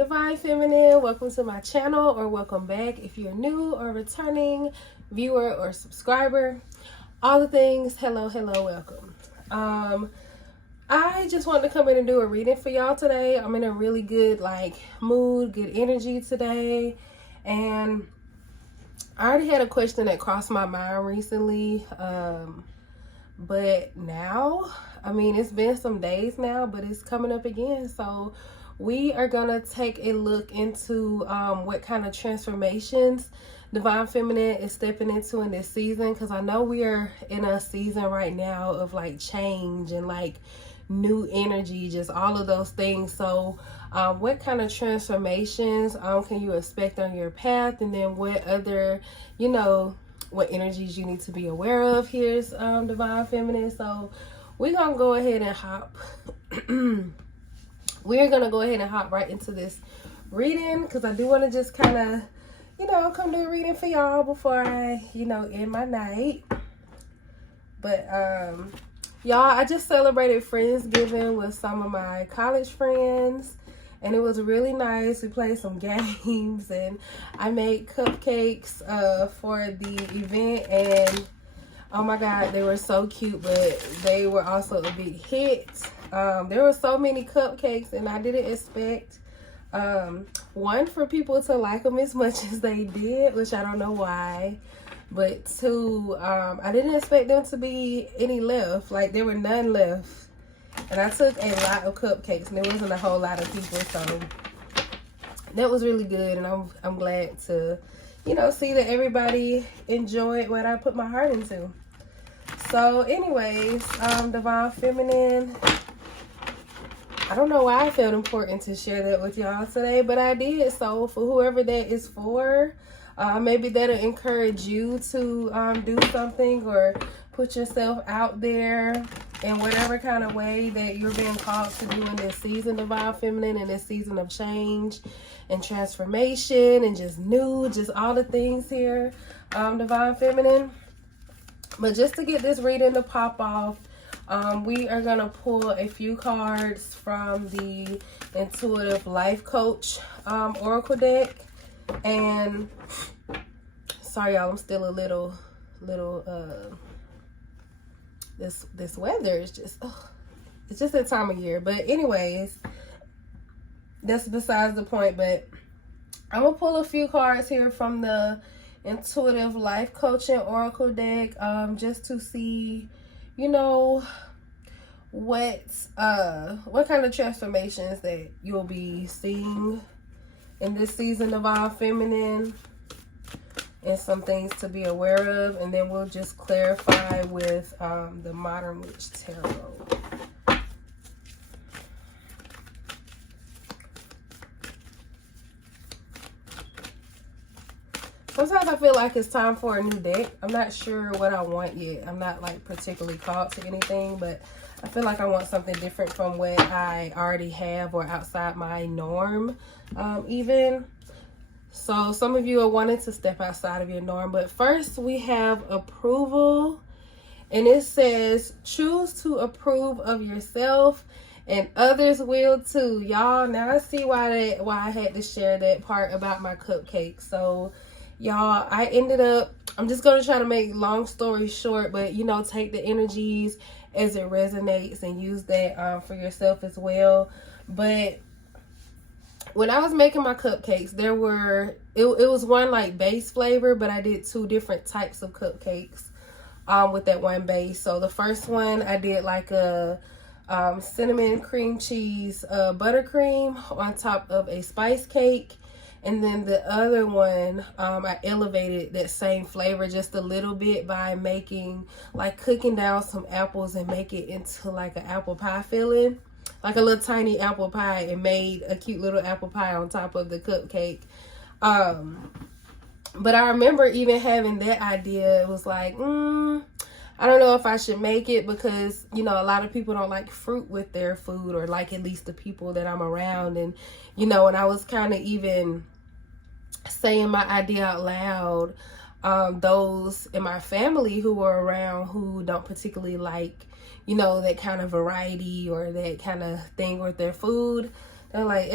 Divine Feminine. Welcome to my channel, or welcome back if you're new or returning viewer or subscriber. All the things. Hello, welcome. I just wanted to come in and do a reading for y'all today. I'm in a really good mood, good energy today, and I already had a question that crossed my mind recently, but now, it's been some days now, but it's coming up again. So we are gonna take a look into what kind of transformations Divine Feminine is stepping into in this season, because I know we are in a season right now of change and new energy, just all of those things. So what kind of transformations can you expect on your path, and then what other, what energies you need to be aware of. Here's Divine Feminine. So we're gonna go ahead and hop we're gonna go ahead and hop right into this reading, because I do want to just kind of come do a reading for y'all before I end my night. But y'all, I just celebrated Friendsgiving with some of my college friends, and it was really nice. We played some games, and I made cupcakes for the event, and oh my god, they were so cute, but they were also a big hit. There were so many cupcakes, and I didn't expect one, for people to like them as much as they did, which I don't know why. But two, I didn't expect them to be any left. There were none left. And I took a lot of cupcakes, and there wasn't a whole lot of people, so that was really good. And I'm glad to, see that everybody enjoyed what I put my heart into. So anyways, Divine Feminine, I don't know why I felt important to share that with y'all today, but I did. So for whoever that is for, maybe that'll encourage you to do something, or put yourself out there in whatever kind of way that you're being called to do in this season, Divine Feminine, in this season of change and transformation and just all the things here, Divine Feminine. But just to get this reading to pop off, we are going to pull a few cards from the Intuitive Life Coach Oracle deck. And sorry y'all, I'm still a little this weather is just it's just that time of year. But anyways, that's besides the point. But I'm gonna pull a few cards here from the Intuitive Life Coaching Oracle deck, just to see what kind of transformations that you'll be seeing in this season of Divine Feminine, and some things to be aware of. And then we'll just clarify with the Modern Witch Tarot. Sometimes I feel like it's time for a new deck. I'm not sure what I want yet. I'm not particularly called to anything, but I feel like I want something different from what I already have, or outside my norm even. So some of you are wanting to step outside of your norm. But first we have approval, and it says choose to approve of yourself, and others will too. Y'all, now I see why I had to share that part about my cupcakes. So y'all, I'm just gonna try to make long story short, but take the energies as it resonates and use that for yourself as well. But when I was making my cupcakes, it was one base flavor, but I did two different types of cupcakes with that one base. So the first one I did a cinnamon cream cheese buttercream on top of a spice cake. And then the other one, I elevated that same flavor just a little bit by cooking down some apples and make it into an apple pie filling, a little tiny apple pie, and made a cute little apple pie on top of the cupcake. But I remember even having that idea. It was I don't know if I should make it, because a lot of people don't like fruit with their food, or at least the people that I'm around. And and I was kind of even saying my idea out loud. Those in my family who were around who don't particularly like that kind of variety or that kind of thing with their food, they're like,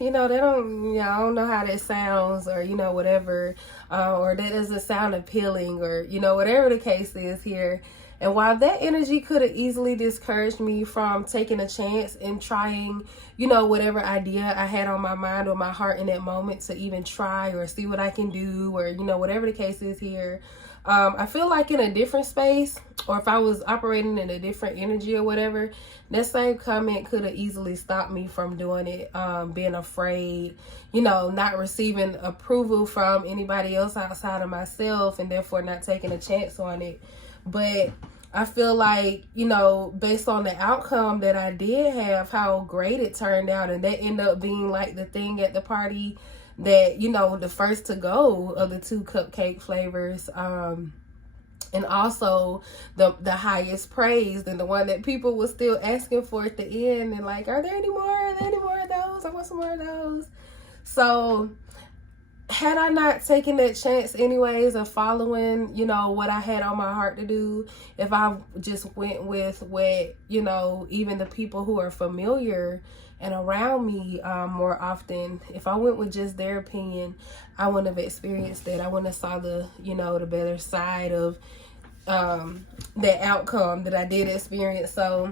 you know, they don't, you know, I don't know how that sounds, or, you know, whatever, or that doesn't sound appealing, or, you know, whatever the case is here. And while that energy could have easily discouraged me from taking a chance and trying, you know, whatever idea I had on my mind or my heart in that moment to even try or see what I can do, or, you know, whatever the case is here, I feel like in a different space, or if I was operating in a different energy or whatever, that same comment could have easily stopped me from doing it, being afraid, you know, not receiving approval from anybody else outside of myself, and therefore not taking a chance on it. But I feel like, you know, based on the outcome that I did have, how great it turned out, and that ended up being like the thing at the party that, you know, the first to go of the 2 cupcake flavors, and also the highest praised, and the one that people were still asking for at the end, and like, are there any more? Are there any more of those? I want some more of those. So had I not taken that chance anyways of following, you know, what I had on my heart to do, if I just went with what, you know, even the people who are familiar and around me more often, if I went with just their opinion, I wouldn't have experienced that. I wouldn't have saw the, you know, the better side of that outcome that I did experience. So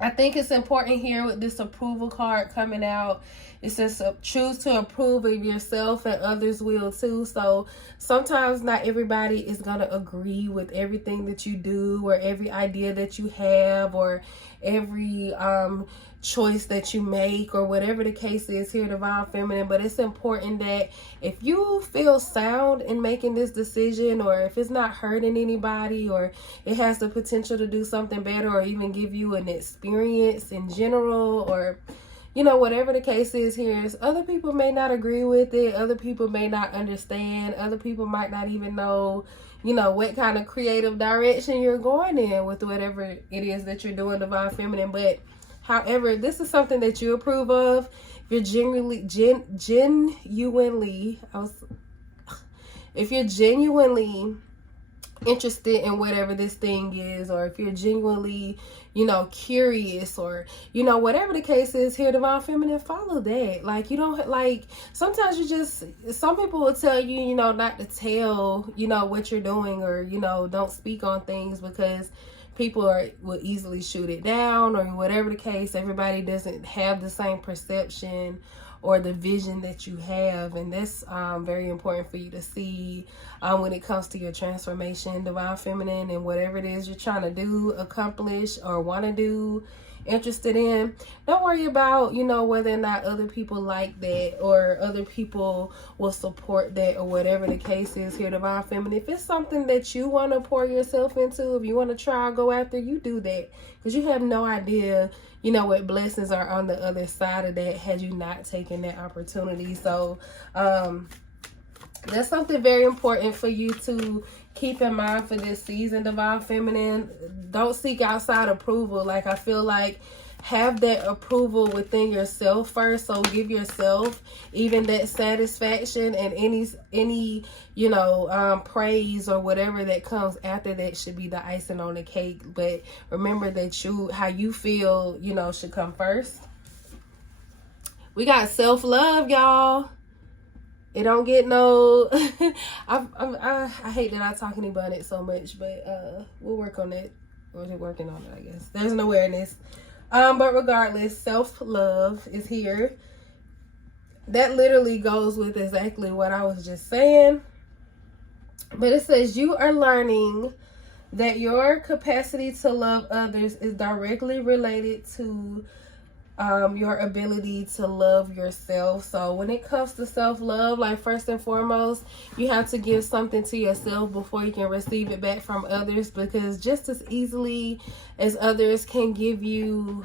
I think it's important here with this approval card coming out. It says choose to approve of yourself, and others will too. So sometimes not everybody is going to agree with everything that you do, or every idea that you have, or every choice that you make, or whatever the case is here, Divine Feminine. But it's important that if you feel sound in making this decision, or if it's not hurting anybody, or it has the potential to do something better, or even give you an experience in general, or, you know, whatever the case is here, is other people may not agree with it. Other people may not understand. Other people might not even know, you know, what kind of creative direction you're going in with whatever it is that you're doing, Divine Feminine. But however, this is something that you approve of. If you're if you're genuinely interested in whatever this thing is, or if you're genuinely, you know, curious, or, you know, whatever the case is here, Divine Feminine, follow that. Like, you don't, like, sometimes you just, some people will tell you, you know, not to tell, you know, what you're doing, or, you know, don't speak on things because people will easily shoot it down, or whatever the case. Everybody doesn't have the same perception or the vision that you have, and that's very important for you to see when it comes to your transformation, Divine Feminine, and whatever it is you're trying to do, accomplish, or want to do, interested in. Don't worry about, you know, whether or not other people like that, or other people will support that, or whatever the case is here, Divine Feminine. If it's something that you want to pour yourself into, if you want to try or go after, you do that, because you have no idea, you know, what blessings are on the other side of that had you not taken that opportunity. So that's something very important for you to keep in mind for this season, Divine Feminine. Don't seek outside approval. Like, I feel like have that approval within yourself first. So give yourself even that satisfaction, and any you know, praise or whatever that comes after that should be the icing on the cake. But remember that how you feel, you know, should come first. We got self-love, y'all. It don't get no I hate that I talk about it so much, but we'll work on it. We're working on it, I guess. There's an awareness. But regardless, self-love is here. That literally goes with exactly what I was just saying. But it says you are learning that your capacity to love others is directly related to your ability to love yourself. So when it comes to self-love, like, first and foremost, you have to give something to yourself before you can receive it back from others, because just as easily as others can give you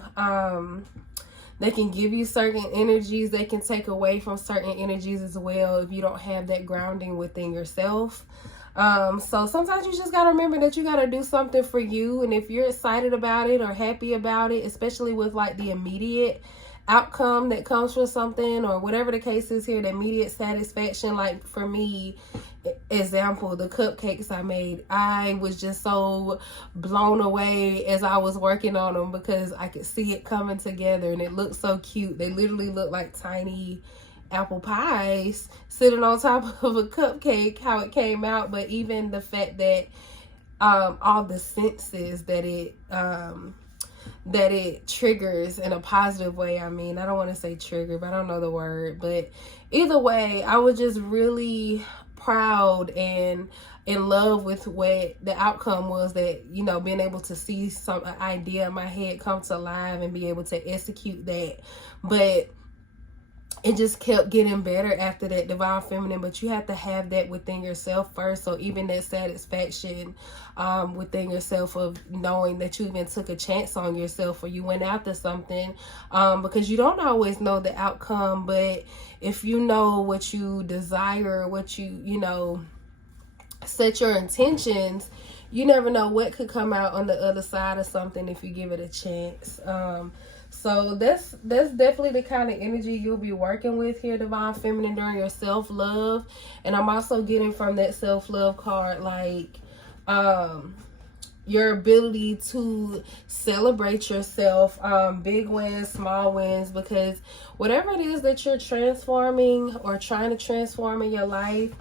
they can give you certain energies, they can take away from certain energies as well if you don't have that grounding within yourself. So sometimes you just got to remember that you got to do something for you. And if you're excited about it or happy about it, especially with like the immediate outcome that comes from something, or whatever the case is here, the immediate satisfaction. Like for me, example, the cupcakes I made, I was just so blown away as I was working on them, because I could see it coming together and it looked so cute. They literally look like tiny apple pies sitting on top of a cupcake, how it came out. But even the fact that all the senses that it triggers in a positive way. I mean, I don't want to say trigger, but I don't know the word. But either way, I was just really proud and in love with what the outcome was, that, you know, being able to see some idea in my head come to life and be able to execute that. But it just kept getting better after that, divine feminine. But you have to have that within yourself first. So even that satisfaction within yourself of knowing that you even took a chance on yourself, or you went after something, because you don't always know the outcome. But if you know what you desire, what you know, set your intentions, you never know what could come out on the other side of something if you give it a chance. So that's definitely the kind of energy you'll be working with here, divine feminine, during your self-love. And I'm also getting from that self-love card, like, your ability to celebrate yourself, big wins, small wins, because whatever it is that you're transforming or trying to transform in your life,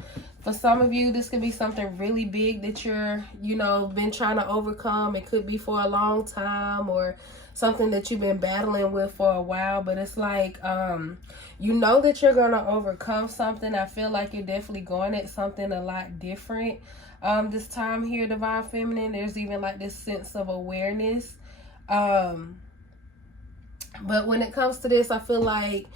for some of you, this could be something really big that you're, you know, been trying to overcome. It could be for a long time, or something that you've been battling with for a while. But it's like, you know that you're going to overcome something. I feel like you're definitely going at something a lot different this time here, divine feminine. There's even like this sense of awareness. But when it comes to this, I feel like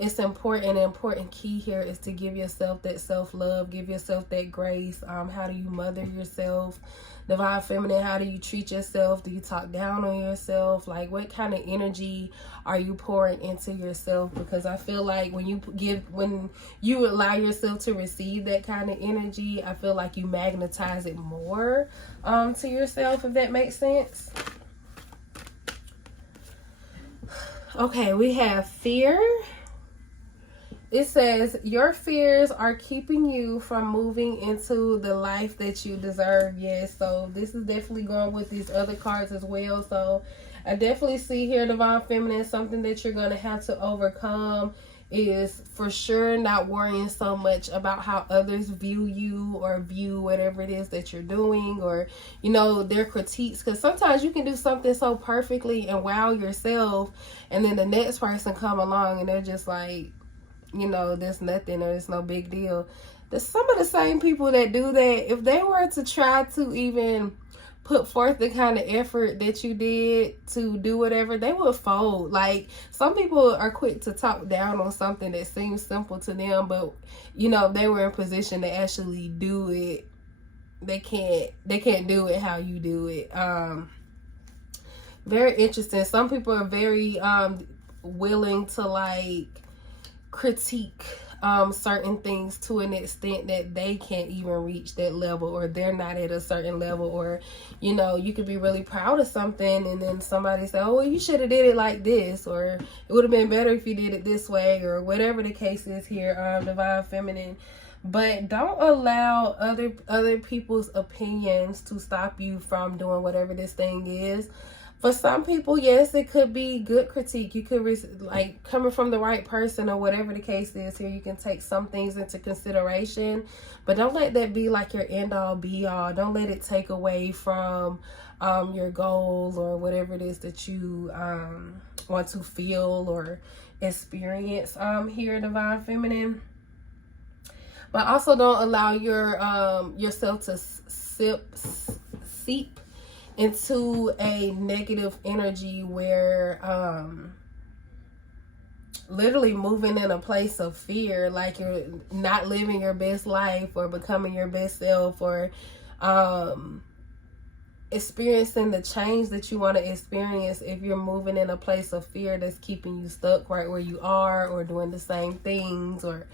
it's important. An important key here is to give yourself that self-love, give yourself that grace. How do you mother yourself, divine feminine? How do you treat yourself? Do you talk down on yourself? Like, what kind of energy are you pouring into yourself? Because I feel like when you allow yourself to receive that kind of energy, I feel like you magnetize it more to yourself, if that makes sense. Okay, we have fear. It says, your fears are keeping you from moving into the life that you deserve. Yes, so this is definitely going with these other cards as well. So I definitely see here, divine feminine, something that you're going to have to overcome is for sure not worrying so much about how others view you, or view whatever it is that you're doing, or, you know, their critiques. Because sometimes you can do something so perfectly and wow yourself, and then the next person come along and they're just like, you know, there's nothing, or it's no big deal. There's some of the same people that do that, if they were to try to even put forth the kind of effort that you did to do whatever, they would fold. Like, some people are quick to talk down on something that seems simple to them, but, you know, if they were in position to actually do it, they can't do it how you do it. Very interesting. Some people are very willing to, like, critique certain things to an extent that they can't even reach that level, or they're not at a certain level. Or, you know, you could be really proud of something and then somebody say, oh, well, you should have did it like this, or it would have been better if you did it this way, or whatever the case is here, divine feminine. But don't allow other people's opinions to stop you from doing whatever this thing is. For some people, yes, it could be good critique. You could, like, coming from the right person, or whatever the case is here, you can take some things into consideration. But don't let that be like your end-all, be-all. Don't let it take away from your goals, or whatever it is that you want to feel or experience here, divine feminine. But also don't allow yourself to seep into a negative energy where literally moving in a place of fear, like you're not living your best life, or becoming your best self, or experiencing the change that you want to experience if you're moving in a place of fear that's keeping you stuck right where you are, or doing the same things, or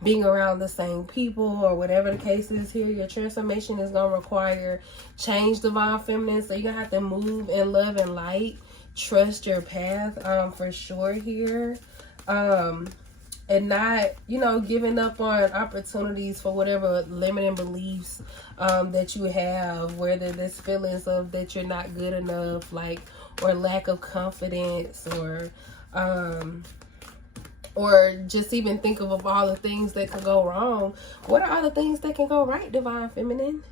being around the same people, or whatever the case is here. Your transformation is going to require change, divine feminine. So you're going to have to move in love and light. trust your path for sure here. And not, you know, giving up on opportunities for whatever limiting beliefs that you have, whether there's feelings of that you're not good enough, like, or lack of confidence, or just even think of all the things that could go wrong. What are all the things that can go right, Divine Feminine?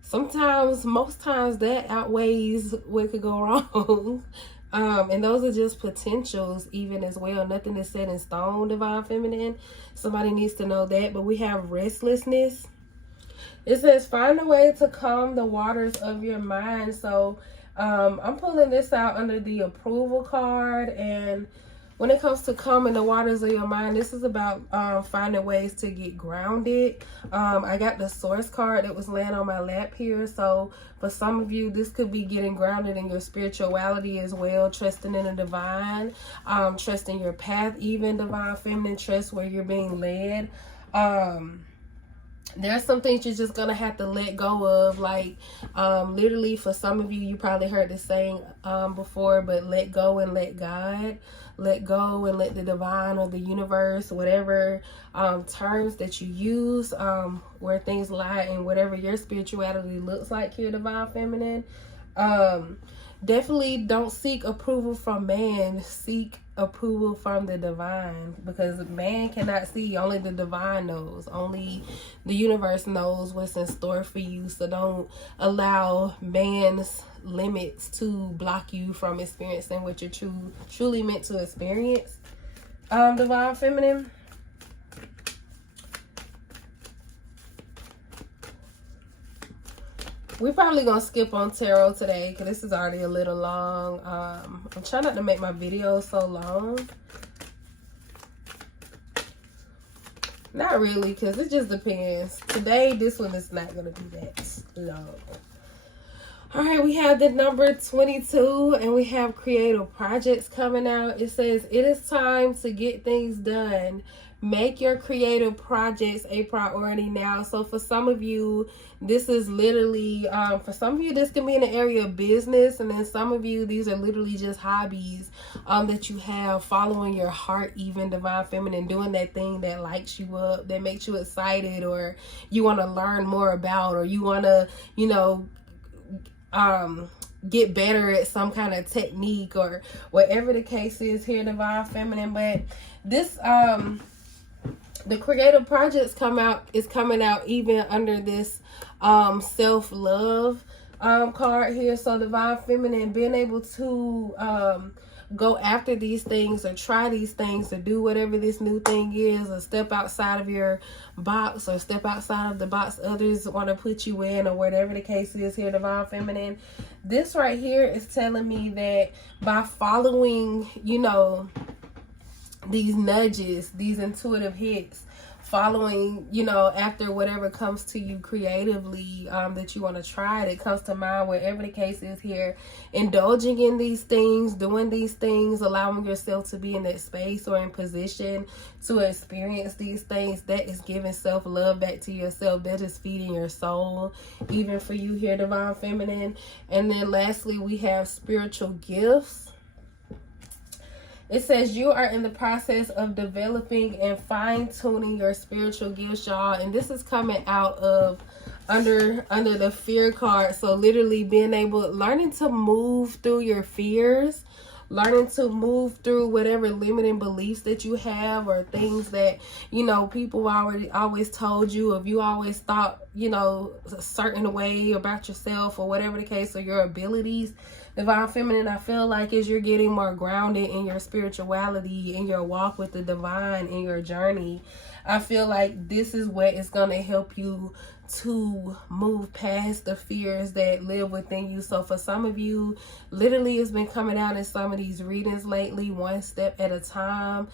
Sometimes, most times, that outweighs what could go wrong. And those are just potentials even as well. Nothing is set in stone, Divine Feminine. Somebody needs to know that. But we have restlessness. It says, find a way to calm the waters of your mind. So I'm pulling this out under the approval card. And when it comes to calming the waters of your mind, this is about finding ways to get grounded. I got the source card that was laying on my lap here. So for some of you, this could be getting grounded in your spirituality as well, trusting in the divine, trusting your path, even Divine Feminine, trust where you're being led. There's some things you're just gonna have to let go of, like literally for some of you, you probably heard this saying before, but let go and let God. Let go and let the divine or the universe, whatever terms that you use, where things lie, and whatever your spirituality looks like here, Divine Feminine. Definitely don't seek approval from man. Seek approval from the divine, because man cannot see. Only the divine knows. Only the universe knows what's in store for you. So don't allow man's limits to block you from experiencing what you're truly meant to experience, Divine Feminine. We're probably gonna skip on tarot today because this is already a little long. I'm trying not to make my videos so long. Not really, because it just depends. Today, this one is not gonna be that long. All right, we have the number 22, and we have creative projects coming out. It says, it is time to get things done. Make your creative projects a priority now. So for some of you, this is literally, for some of you, this can be in the area of business. And then some of you, these are literally just hobbies that you have, following your heart, even Divine Feminine, doing that thing that lights you up, that makes you excited, or you want to learn more about, or you want to, you know, get better at some kind of technique, or whatever the case is here, Divine Feminine. But this, the creative projects is coming out even under this self-love card here. So Divine Feminine, being able to go after these things, or try these things, or do whatever this new thing is, or step outside of your box, or step outside of the box others want to put you in, or whatever the case is here, Divine Feminine. This right here is telling me that by following, you know, these nudges, these intuitive hits, following, you know, after whatever comes to you creatively, that you want to try, that comes to mind, wherever the case is here, indulging in these things, doing these things, allowing yourself to be in that space or in position to experience these things, that is giving self-love back to yourself. That is feeding your soul, even for you here, Divine Feminine. And then lastly, we have spiritual gifts. It says you are in the process of developing and fine-tuning your spiritual gifts, y'all. And this is coming out of under the fear card. So literally being able, learning to move through your fears, learning to move through whatever limiting beliefs that you have, or things that, you know, people always told you, if you always thought, you know, a certain way about yourself, or whatever the case, or your abilities. Divine Feminine, I feel like as you're getting more grounded in your spirituality, in your walk with the divine, in your journey, I feel like this is what is going to help you to move past the fears that live within you. So for some of you, literally it's been coming out in some of these readings lately, one step at a time.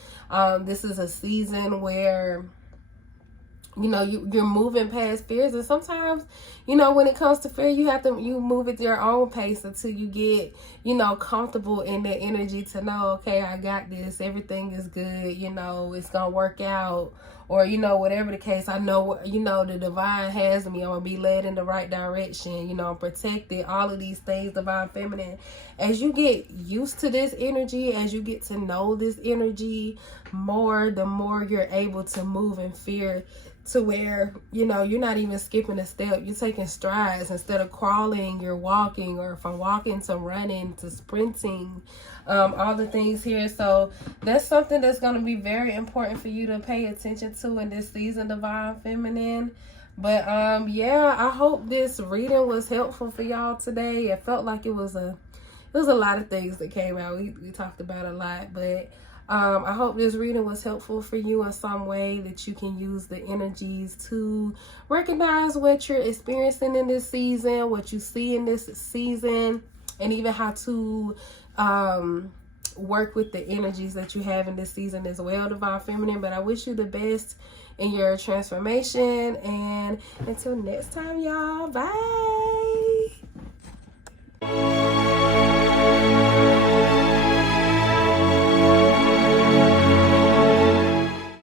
This is a season where, you know, you're moving past fears. And sometimes, you know, when it comes to fear, you move at your own pace until you get, you know, comfortable in that energy to know, okay, I got this, everything is good, you know, it's gonna work out, or, you know, whatever the case. I know, you know, the divine has me. I'm going to be led in the right direction. You know, I'm protected. All of these things, divine feminine. As you get used to this energy, as you get to know this energy more, the more you're able to move in fear, to where, you know, you're not even skipping a step. You're taking strides. Instead of crawling, you're walking, or from walking to running to sprinting, all the things here. So that's something that's going to be very important for you to pay attention to in this season, divine feminine. But yeah, I hope this reading was helpful for y'all today. It felt like it was a lot of things that came out. We talked about a lot, but I hope this reading was helpful for you in some way, that you can use the energies to recognize what you're experiencing in this season, what you see in this season, and even how to work with the energies that you have in this season as well, divine feminine. But I wish you the best in your transformation, and until next time, y'all, bye.